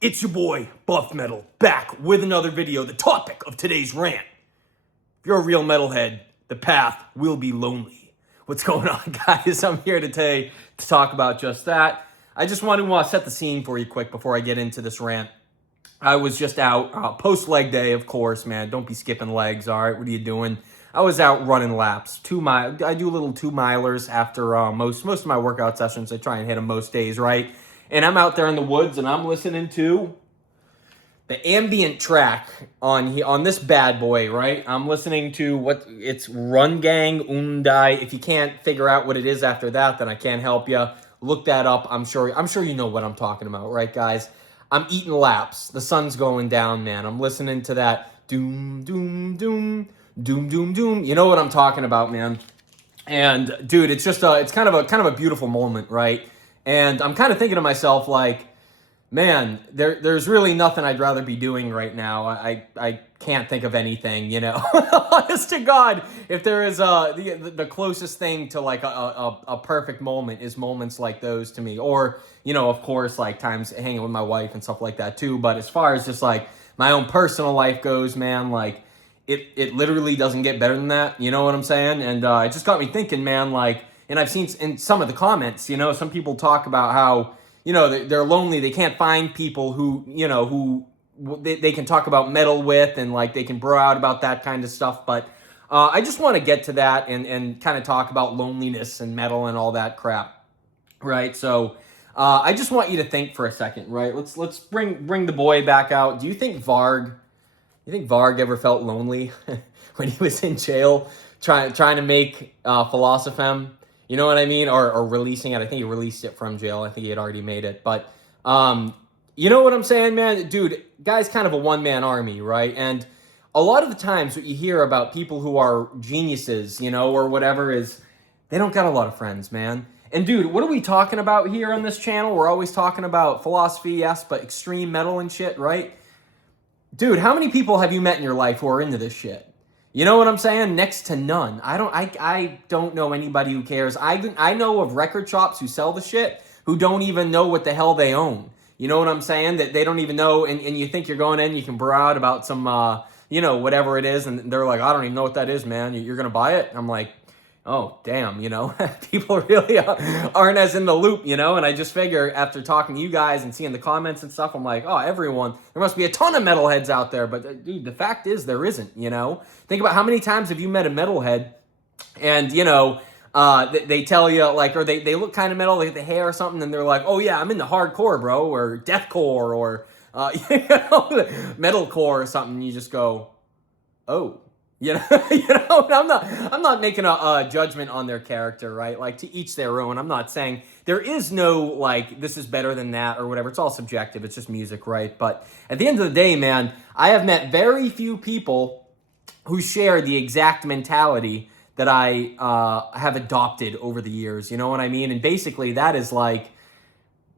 It's your boy, Buff Metal, back with another video, the topic of today's rant. If you're a real metalhead, the path will be lonely. What's going on, guys? I'm here today to talk about just that. I just want to set the scene for you quick before I get into this rant. I was just out, post-leg day, of course, man. Don't be skipping legs, all right? What are you doing? I was out running laps, 2 mile. I do little 2-milers after most of my workout sessions. I try and hit them most days, right? And I'm out there in the woods, and I'm listening to the ambient track on this bad boy, right? I'm listening to it's Run Gang Undai. If you can't figure out what it is after that, then I can't help you. Look that up. I'm sure you know what I'm talking about, right, guys? I'm eating laps. The sun's going down, man. I'm listening to that doom, doom, doom, doom, doom, doom. You know what I'm talking about, man. And dude, it's just it's kind of a beautiful moment, right? And I'm kind of thinking to myself, like, man, there's really nothing I'd rather be doing right now. I can't think of anything, you know. Honest to God, if there is the closest thing to like a perfect moment is moments like those to me, or you know, of course, like times hanging with my wife and stuff like that too. But as far as just like my own personal life goes, man, like it literally doesn't get better than that. You know what I'm saying? And it just got me thinking, man, like. And I've seen in some of the comments, you know, some people talk about how, you know, they're lonely. They can't find people who, you know, who they can talk about metal with and like they can bro out about that kind of stuff. But I just want to get to that and kind of talk about loneliness and metal and all that crap. Right. So I just want you to think for a second. Right. Let's bring the boy back out. Do you think Varg ever felt lonely when he was in jail trying to make Philosophem? You know what I mean? Or releasing it. I think he released it from jail. I think he had already made it. But you know what I'm saying, man? Dude, guy's kind of a one-man army, right? And a lot of the times what you hear about people who are geniuses, you know, or whatever is they don't got a lot of friends, man. And dude, what are we talking about here on this channel? We're always talking about philosophy, yes, but extreme metal and shit, right? Dude, how many people have you met in your life who are into this shit? You know what I'm saying? Next to none. I don't know anybody who cares. I know of record shops who sell the shit who don't even know what the hell they own. You know what I'm saying? That they don't even know, and you think you're going in, you can bro out about some, you know, whatever it is, and they're like, I don't even know what that is, man. You're going to buy it? I'm like, oh, damn, you know, people really aren't as in the loop, you know, and I just figure after talking to you guys and seeing the comments and stuff, I'm like, oh, everyone, there must be a ton of metalheads out there, but dude, the fact is there isn't, you know. Think about how many times have you met a metalhead and, you know, they tell you, like, or they look kind of metal, they get the hair or something, and they're like, oh, yeah, I'm into hardcore, bro, or deathcore, or, you know, metalcore or something, and you just go, oh. You know, I'm not making a judgment on their character, right? Like, to each their own. I'm not saying there is no, like, this is better than that or whatever. It's all subjective. It's just music, right? But at the end of the day, man, I have met very few people who share the exact mentality that I have adopted over the years. You know what I mean? And basically, that is like,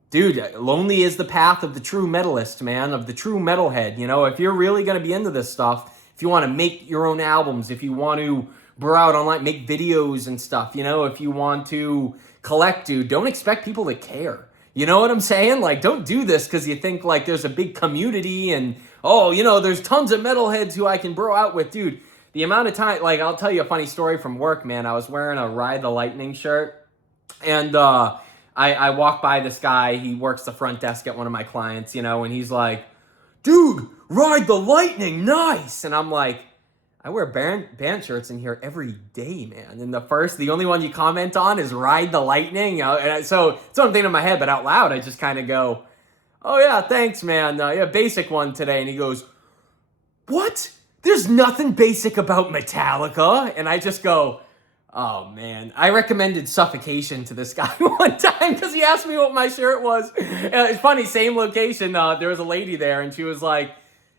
dude, lonely is the path of the true metalist, man, of the true metalhead. You know, if you're really going to be into this stuff, if you want to make your own albums, if you want to bro out online, make videos and stuff, you know, if you want to collect, dude, don't expect people to care. You know what I'm saying? Like, don't do this because you think, like, there's a big community and, oh, you know, there's tons of metalheads who I can bro out with. Dude, the amount of time, like, I'll tell you a funny story from work, man. I was wearing a Ride the Lightning shirt, and I walked by this guy. He works the front desk at one of my clients, you know, and he's like, dude, Ride the Lightning, nice. And I'm like, I wear band shirts in here every day, man. And the only one you comment on is Ride the Lightning. You know? And so it's what I'm thinking in my head, but out loud, I just kind of go, oh yeah, thanks, man. Yeah, basic one today. And he goes, what? There's nothing basic about Metallica. And I just go, oh, man. I recommended Suffocation to this guy one time because he asked me what my shirt was. It's funny, same location. There was a lady there, and she was like,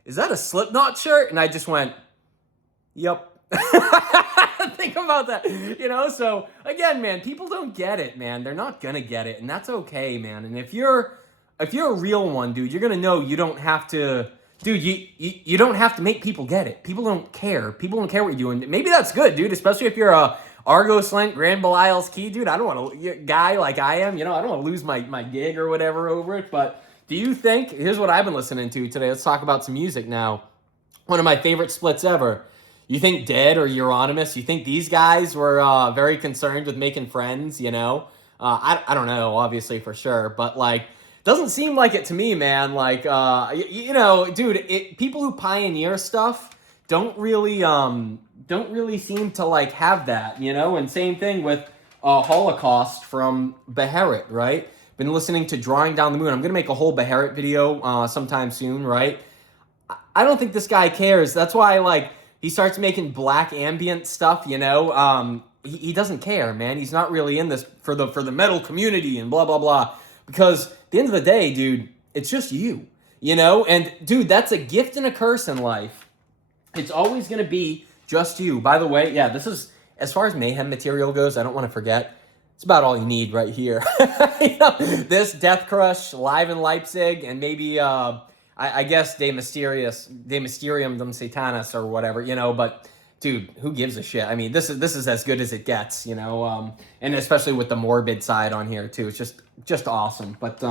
is that a Slipknot shirt? And I just went, yep. Think about that, you know? So, again, man, people don't get it, man. They're not going to get it, and that's okay, man. And if you're a real one, dude, you're going to know you don't have to... Dude, you don't have to make people get it. People don't care. People don't care what you're doing. Maybe that's good, dude, especially if you're a Argos Link, Grand Belial's Key, dude. I don't want to, guy like I am, you know, I don't want to lose my gig or whatever over it. But Do you think, here's what I've been listening to today. Let's talk about some music now. One of my favorite splits ever. You think Dead or Euronymous, you think these guys were very concerned with making friends, you know? I don't know, obviously, for sure. But, like, doesn't seem like it to me, man. Like, you know, dude, people who pioneer stuff don't really seem to, like, have that, you know? And same thing with Holocaust from Beharit, right? Been listening to Drawing Down the Moon. I'm going to make a whole Beharit video sometime soon, right? I don't think this guy cares. That's why, like, he starts making black ambient stuff, you know? He doesn't care, man. He's not really in this for the metal community and blah, blah, blah. Because at the end of the day, dude, it's just you know? And, dude, that's a gift and a curse in life. It's always going to be just you. By the way, yeah, this is, as far as Mayhem material goes, I don't want to forget, it's about all you need right here. You know, this, Death Crush, live in Leipzig, and maybe, I guess, De Mysterium Dum Satanas or whatever, you know, but, dude, who gives a shit? I mean, this is as good as it gets, you know, and especially with the morbid side on here, too. It's just awesome. But,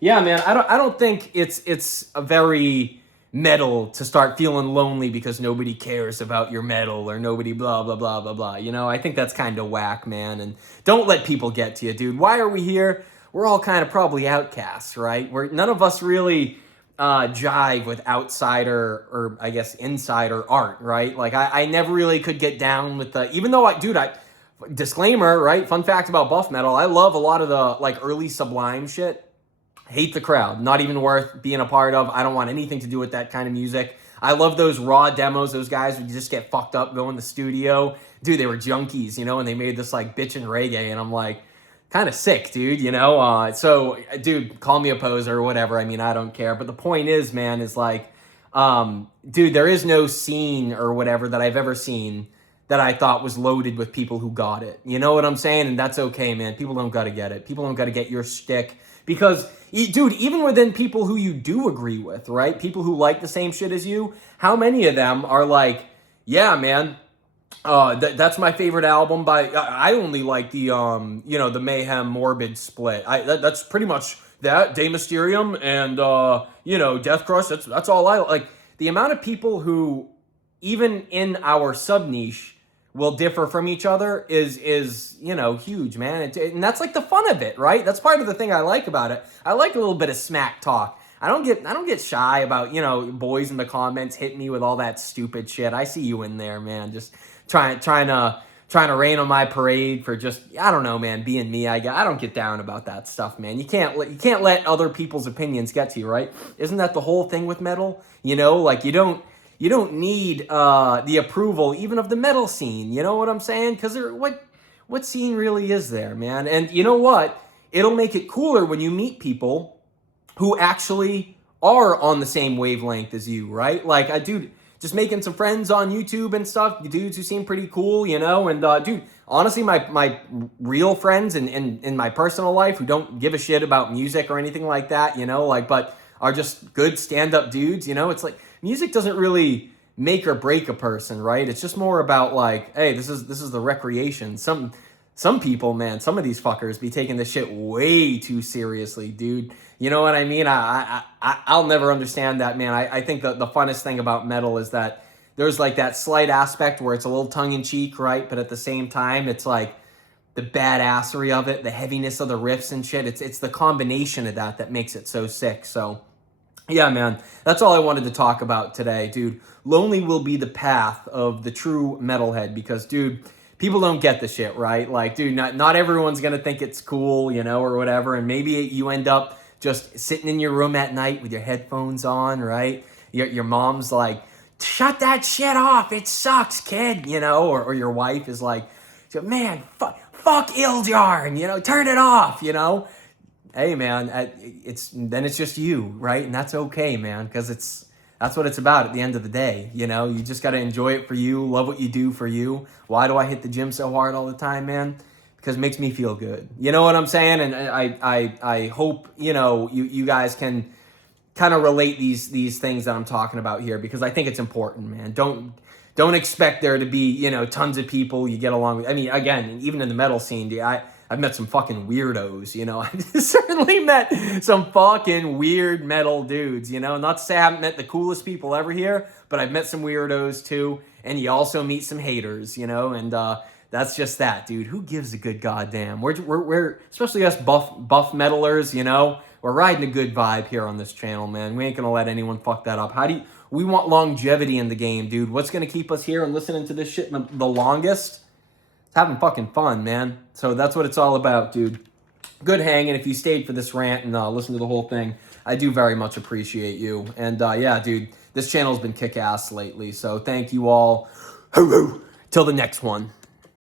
yeah, man, I don't think it's a very metal to start feeling lonely because nobody cares about your metal or nobody blah, blah, blah, blah, blah. You know, I think that's kind of whack, man. And don't let people get to you, dude. Why are we here? We're all kind of probably outcasts, right? None of us really jive with outsider or I guess insider art, right? Like I never really could get down with even though disclaimer, right? Fun fact about buff metal, I love a lot of the like early Sublime shit. Hate the crowd. Not even worth being a part of. I don't want anything to do with that kind of music. I love those raw demos. Those guys would just get fucked up, go in the studio. Dude, they were junkies, you know, and they made this like bitchin' reggae. And I'm like, kind of sick, dude, you know? So, dude, call me a poser or whatever. I mean, I don't care. But the point is, man, is like, dude, there is no scene or whatever that I've ever seen that I thought was loaded with people who got it. You know what I'm saying? And that's okay, man. People don't got to get it. People don't got to get your shtick. Because, dude, even within people who you do agree with, right? People who like the same shit as you, how many of them are like, yeah, man, that's my favorite album by, I only like the, you know, the Mayhem Morbid split. That's pretty much that, De Mysterium and, you know, Death Crush, that's all I like. The amount of people who, even in our sub-niche, will differ from each other is you know, huge, man. And that's like the fun of it, right? That's part of the thing I like about it. I like a little bit of smack talk. I don't get shy about, you know, boys in the comments hitting me with all that stupid shit. I see you in there, man. Just trying to rain on my parade for just, I don't know, man, being me. I don't get down about that stuff, man. You can't let other people's opinions get to you, right? Isn't that the whole thing with metal? You know, like you don't need the approval even of the metal scene. You know what I'm saying? Because what scene really is there, man? And you know what? It'll make it cooler when you meet people who actually are on the same wavelength as you, right? Like, dude, just making some friends on YouTube and stuff, dudes who seem pretty cool, you know? And, dude, honestly, my real friends in my personal life who don't give a shit about music or anything like that, you know? Like, but are just good stand-up dudes, you know? It's like, music doesn't really make or break a person, right? It's just more about like, hey, this is the recreation. Some people, man, some of these fuckers be taking this shit way too seriously, dude. You know what I mean? I'll never understand that, man. I think the funnest thing about metal is that there's like that slight aspect where it's a little tongue-in-cheek, right? But at the same time, it's like the badassery of it, the heaviness of the riffs and shit. It's the combination of that makes it so sick. So yeah, man, that's all I wanted to talk about today, dude. Lonely will be the path of the true metalhead because, dude, people don't get the shit, right? Like, dude, not everyone's going to think it's cool, you know, or whatever. And maybe you end up just sitting in your room at night with your headphones on, right? Your mom's like, shut that shit off. It sucks, kid, you know, or your wife is like, man, fuck Ildjarn, you know, turn it off, you know. Hey, man, it's just you, right? And that's okay, man, because that's what it's about at the end of the day. You know, you just got to enjoy it for you, love what you do for you. Why do I hit the gym so hard all the time, man? Because it makes me feel good. You know what I'm saying? And I hope, you know, you guys can kind of relate these things that I'm talking about here because I think it's important, man. Don't expect there to be, you know, tons of people you get along with. I mean, again, even in the metal scene, dude, I've met some fucking weirdos, you know. I've certainly met some fucking weird metal dudes, you know. Not to say I haven't met the coolest people ever here, but I've met some weirdos too. And you also meet some haters, you know. And that's just that, dude. Who gives a good goddamn? We're especially us buff metalers, you know. We're riding a good vibe here on this channel, man. We ain't gonna let anyone fuck that up. We want longevity in the game, dude. What's gonna keep us here and listening to this shit the longest? It's having fucking fun, man. So that's what it's all about, dude. Good hanging. If you stayed for this rant and listened to the whole thing, I do very much appreciate you. And yeah, dude, this channel's been kick-ass lately. So thank you all. Till the next one.